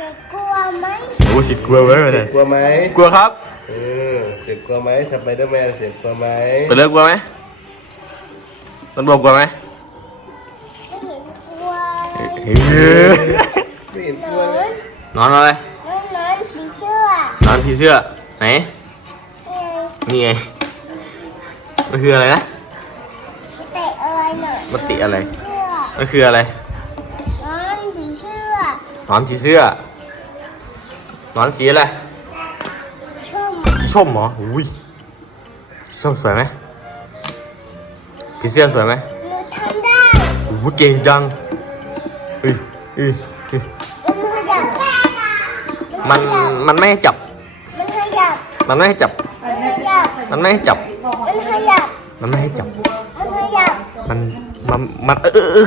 จะกลัวไหมโอ้สิกลัวไว้เลยกลัวไหมกลัวครับเออเสียงกลัวไหมสไปเดอร์แมนเสียงกลัวไหมไปเลิกกลัวไหมต้นบอกกลัวไหมไม่เห็นกลัวเลยเฮ้ยไม่เห็นหกนลัวอเลยนนอนอะไรนอนนอนผีเชื่อนอนผีเสื้อไหนเอ้ยนี่ไงมันคืออะไรนะเตะอะไรหน่อยมันติอะไรเชื่อมันคืออะไรนอนผีเชื่อนอนผีเสื้อ นอนสีอะไรชมส้มเหรออุ้ยส้มสวยไหมผีเสื้อสวยไหมหนูทำได้โอ้โหเก่งจังเฮ้ยเฮ้ยเฮ้ยมันขยับมัน มันไม่ให้จับ มันขยับมันไม่ให้จับ มันขยับมันไม่ให้จับ มันขยับมันไม่ให้จับ มันขยับมัน มัน มัน เออเออเออ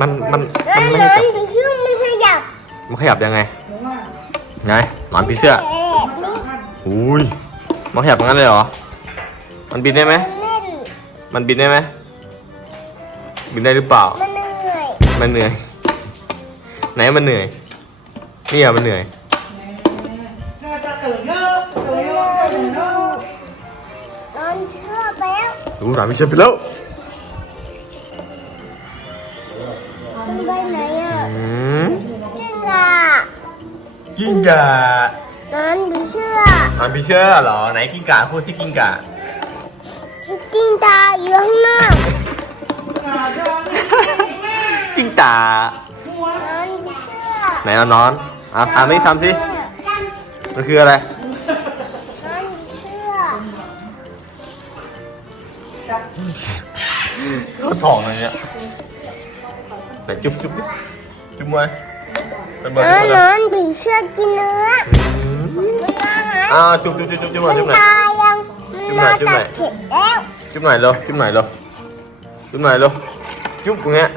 มัน มันนอมันนไม่นให้อนจับผีเชื่อมันขยับมันขยับยังไง ไงหนอนผีเสื้อแอบนี่อุ้ยมันขยับอย่างนั้นเลยเหรอ มันบินได้ไหมมันเล่นมันบินได้ไหม บินได้หรือเปล่า มันเหนื่อย มันเหนื่อย ไหนมันเหนื่อย นี่อะมันเหนื่อยนอนเชื่อไปแล้วดูสามพิเศษไปแล้ว กิ้งก่านอนผีเชื่อหนอนผีเสื้อเหรอไหนกิ้งก่าพูดที่กิ้งก่ากิ้งตาอยู่ข้างนอกกิ้งตานอนผีเชื่อไหนเอานอนอะทำนี่ทำสิมันคืออะไรน้อนเชื่อเขาทองอะไรเนี่ยไหนจุ๊บจุ๊บดิจุ๊บมวย เป็นเบอร์นจุ๊อบนเลนอยนผีเชื่อกินเนื้อมันมาหาอ้าวจุ๊บจุ๊บจุ๊บจุ๊บจุ๊บหน่อยจุ๊บหน่อย ตายังจุ๊มันบหน่มาอยจุ๊บหน่ตัอย ดเสร็จแล้วจุ๊บหน่อยเร็วจุ๊บหน่อยเร็วจุ๊บหน่อยเร็วจุ๊บตรงเนี้ย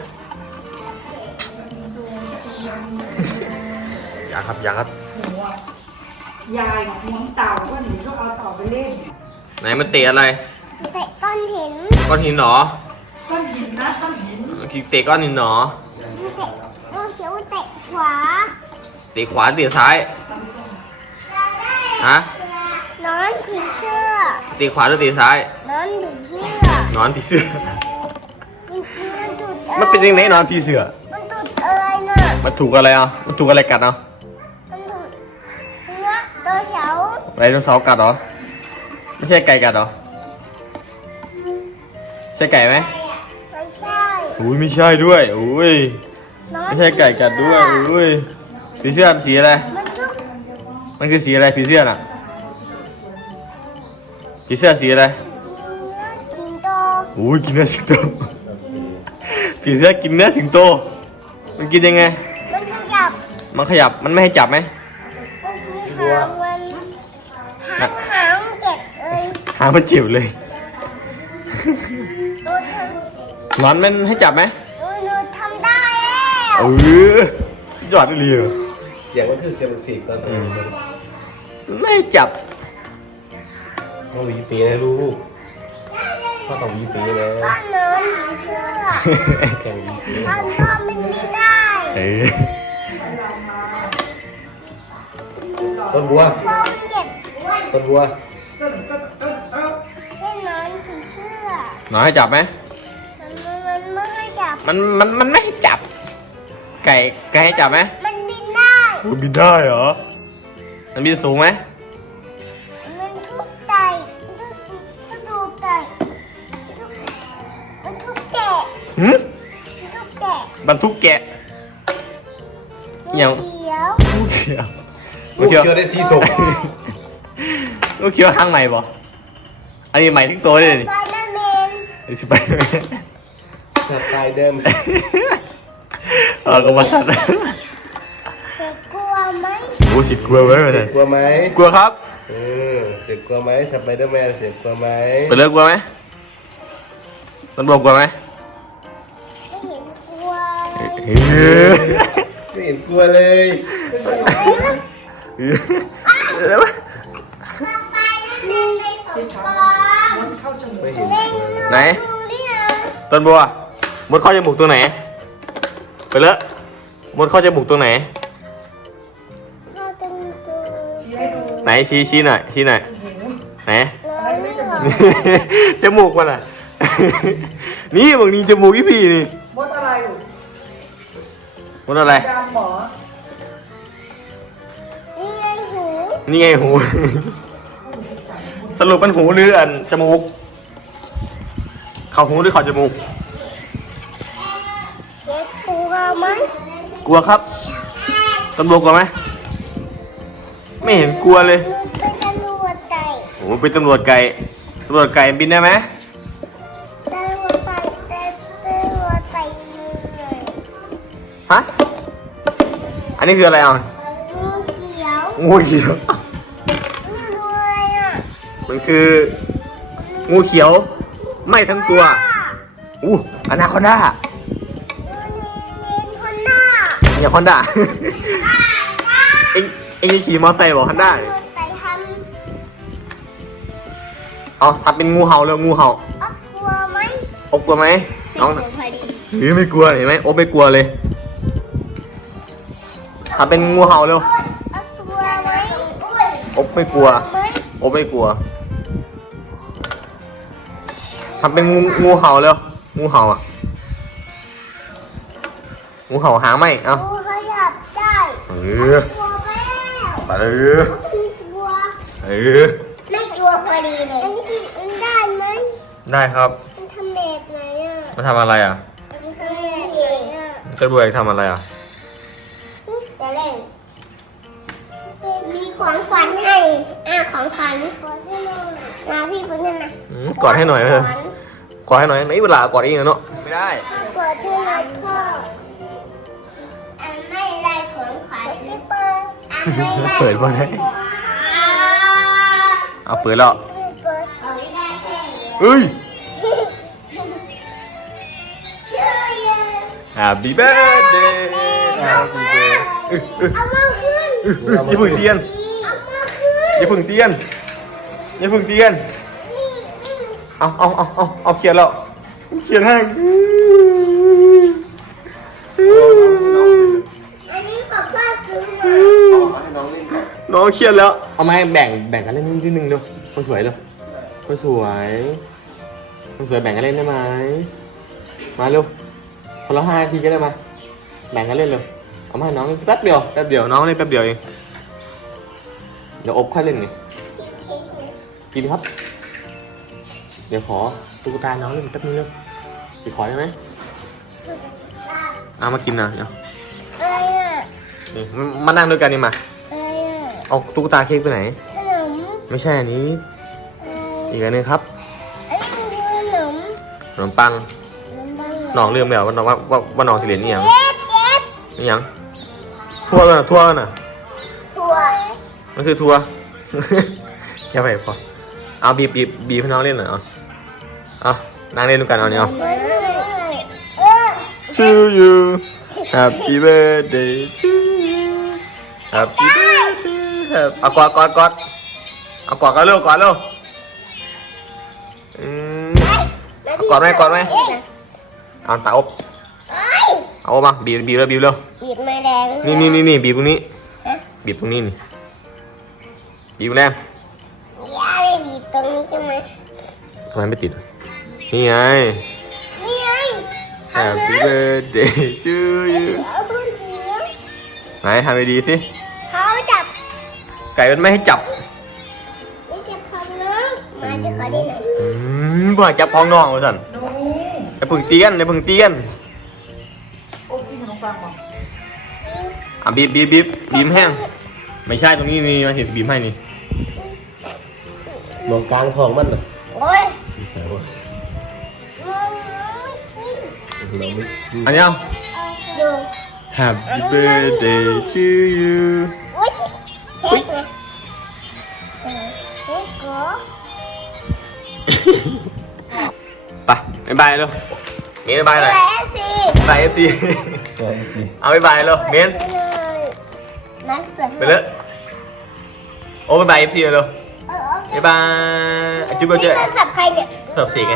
อย่าครับอย่าครับ ยายหวงเต่าก็หนีก็เอาเต่าไปเล่นไหนมันเตะอะไรเตะก้อนหินก้อนหินเหรอก้อนหินนะก้อนหินคิดเตะก้อนหินเหรอเตะตัวเขียวเตะขวาเตะขวาเตะซ้าย ฮะ นอนผีเชื่อเตะขวาหรือเตะซ้าย นอนผีเชื่อนอนผีเสื้อ มันกินมันตุดมันเป็นยังไงนอนผีเสื้อ มันตุดอะไรน่ะ มันถูกอะไรอะมันถูกอะไรกัดอะมันตุดเนื้อตัวเขียวไดโนเสาร์กัดเหรอ ไม่ใช่ไก่กัดเหรอ ใช่ไก่ไหมไม่ใช่อุ้ยไม่ใช่ด้วยอุ้ย นอนไม่ใช่ไก่กัดด้วยอุ้ย ผีเสื้อมันสีอะไร มันทุกมันคือสีอะไรผีเสื้อน่ะผีเสื้อสีอะไรเนื้อสิงโตอุ้ยกินเนื้อสิงโต ผีเสื้อกินเนื้อสิงโต มันกินยังไง มันขยับ มันขยับ มันไม่ให้จับไหม มันคือหางมันหางหางเจ็บเอ้ยหางมันจิ๋วเลยตัวทนอนมันให้จับไหมำหนูหนูทำได้แล้ว เออจอดได้เลยเหรอเสียงมันคือเสียงมันสีกตอนนี้มันไม่ให้จับต้องหวีปีนะลูกพ่อต้องหวีปีนะก้อนนอนผีเชื่อต้องหวีปีก้อนพ่อมันไม่ได้เออต้นบัวพ่อมันเจ็บต้นบัวให้นอนผีเชื่อนอนให้จับไหมมันมันมันไม่ให้จับ มันมันมันไม่ให้จับ ไก่ไก่ให้จับไหม มันบินได้มันบินได้เหรอ มันบินสูงไหมมันทุบไตทุบทุบดูไตทุบมันทุบแกะหืมมันทุบแกะบรรทุกแกะ เหี่ยว เขียวลูกเขียวลูกเขียวได้สีส้มลูกเขียวทางใหม่บ่อันนี้ใหม่ทิ้งตัวเลยไปนี่นั่นเองอันนี้สิไปเลยสไตล์เดิม เออก็มาสัตว์จะกลัวไห มโอ้สิกลัวไว้เลยกลัวไหมกลัวครับเออเสียงกลัวไหมสไปเดอร์แมนเสียงกลัวไหมไปเลิกกลัวไหมมันบอกกลัวไหมไม่เห็นกลัวเลยเฮ้ยไม่เห็นกลัวเลยแล้วไปนั่นเองไปของปลอมมันเข้าจมูกไม่เห็นเล่นกลัวเลยไหนดูนี่นะต้นบัวมดเข้าจมูกตัวไหน ไปเลยมดเข้าจมูกตัวไหน ไหนชี้ชี้หน่อยชี้หน่อยไหนร้อนไม่หรอจมูกมันอะ นี่บางนี้จมูกพี่พี่นี่มดอะไรลูกมันอะไรดำหมอนี่ไงหูนี่ไงหู สรุปเป็นหูหรืออันจมูก เขาหูหรือเขาจมูก เด็กกลัวไหมกลัวครับตำรวจกลัวไหม ไม่เห็นกลัวเลยหนูเป็นตำรวจไก่โอ้เป็นตำรวจไก่ตำรวจไก่บินได้ไหมตำรวจไก่แต่ตำรวจไก่เหนื่อยฮะอันนี้คืออะไรอะงูเขียวงูเขียวนี่ดูอะไรอะมันคือ งูเขียวไหม่ทั้งตัวอู้อนาคอนดาดูนี่นี่คนหน้าอย่าคอนดาเอ็ง เอ็งจะขี่มอเตอร์ไซค์บอกคอนดาตำรวจไก่ทเอาทำเป็นงูเห่าเลยงูเห่าำอ๊อกกลัวไหมอบกลัวไหมน้องไม่กลัวพอดีหรือไม่กลัวเห็นไหมอบไม่กลัวเลยทำเป็นงูเห่าเร็วอ๊อกกลัวไหมอบไม่กลัว ไหมอบไม่กลัวทำเป็นงูงูเห่าเร็วงูเห่าอะงูเห่าหางไหมเอางูขยับได้เออ กลัวไปแล้วไปเลยไม่กลัวเออไม่กลัวพอดีเลย อันนี้มันได้ไหมได้ครับ มันทำแบบไหนอะมาทำอะไรอะมันทำแบบไหนอะจะรวยทำอะไรอะจะเล่น มีของฝันให้ อะของฝันมาพี่ปุ้นนั่นนะกอดให้หน่อยเถอะกอดให้หน่อยไม่เวลากอดเองนะเนาะไม่ได้กอดให้หน่อยพ่อ เปิดบ่ได้เอาเปิดแล้วเปิดของได้แค่เฮ้ยชื่อเยอะ Happy birthday Happy birthday เอ้ยเอ้ยเอามาขึ้นเอ้ยอย่าเพึ่งเตียนเอามาขึ้นอย่าเพึ่งเตียนอย่าเพึ่งเตียนนี่นี่เอาเอาเอาเอาเอาเขียนแล้วเขียนให้ อันนี้ของพ่อซื้อมา เอาให้น้องเล่นก่อ นน้องเขียนแล้ว เอามาแบ่งแบ่งกันเล่นนิดนึงเร็วคนสวยเร็วคนสวยคนสวยแบ่งกันเล่นได้ไหมมาเร็วคนละห้านาทีก็ได้มา แบ่งกันเล่นเร็วเอามาให้น้องแป๊บเดียวแป๊บเดียวน้องเล่นแป๊บเดียวเองเดี๋ยวอบค่อยเล่นไงกินครับ เดี๋ยวขอตุ๊กตาน้องเล่นแป๊บนึงเร็วสิขอได้ไหมเอามากินนะเดี๋ยวอะไรอะนี่มานั่งด้วยกันนี่มาอะไรอะ เอาตุ๊กตาเค้กไปไหน ขนมไม่ใช่อันนี้ อีกอันหนึงครับอันนี้คือขนมขนมปังขนมปังเหรอน้องลืมแล้วว่าน้องว่าว่าว่าน้องสิเหรียญนี่ยังเจ็บเจ็บนี่ยังทั่วกันนะทั่วกันนะถั่วมันคือทั่วแค่ไปพอเอาบีบบีบบีบให้น้องเล่นหน่อยเอาเอานั่งเล่นด้วยกันเอาเนี่ยเอาไม่ได้เออ To you Happy birthday to you Happy birthday Happy เอากอดกอดกอดเอากอดกันเร็วกอดเร็วอืมกอดไหมกอดไหมเอาตาอบเอ้ยเอาอบมาบีบบีบเร็วบีบเร็วบีบไม้แดงนี่นี่นี่นี่บีบตรงนี้ฮะบีบตรงนี้นี่บีบแรงย่าไม่บีบตรงนี้ใช่ไหมทำไมไม่ติดอะนี่ไงนี่ไง Happy birthday to you เอาเพื่อนถือไหนทำไปดีสิเขาจับ ไก่มันไม่ให้จับไม่จับเขานะมาจะขอได้ไหนอืมบ่อยจับพ้องน้องมาสั่นหนูไอ้พึ่งเตี้ยนไอ้พึ่งเตี้ยนโอ้กินขนมปังบอกอะบีบบีบบีบบีบแห้งไม่ใช่ตรงนี้นี่มาเห็นบีบให้นี่มองกลางทองมันน่ะโอ้ยแถวมึงกินเราไม่ อันนี้เอา ดู Happy birthday to you ไปบ๊ายบายเร็วเมนบ๊ายบายหน่อยแล้สิบ๊ายบายเอฟซีใช่สิเอาบ๊ายบายเร็วเมนมันเปิดไปเลยโอ้บ๊ายบายเอฟซีเร็วเออโอเคบ๊ายบายอะจุ๊บเบลเจนี่โทรศัพท์ใครเนี่ยเสิร์ฟสีไง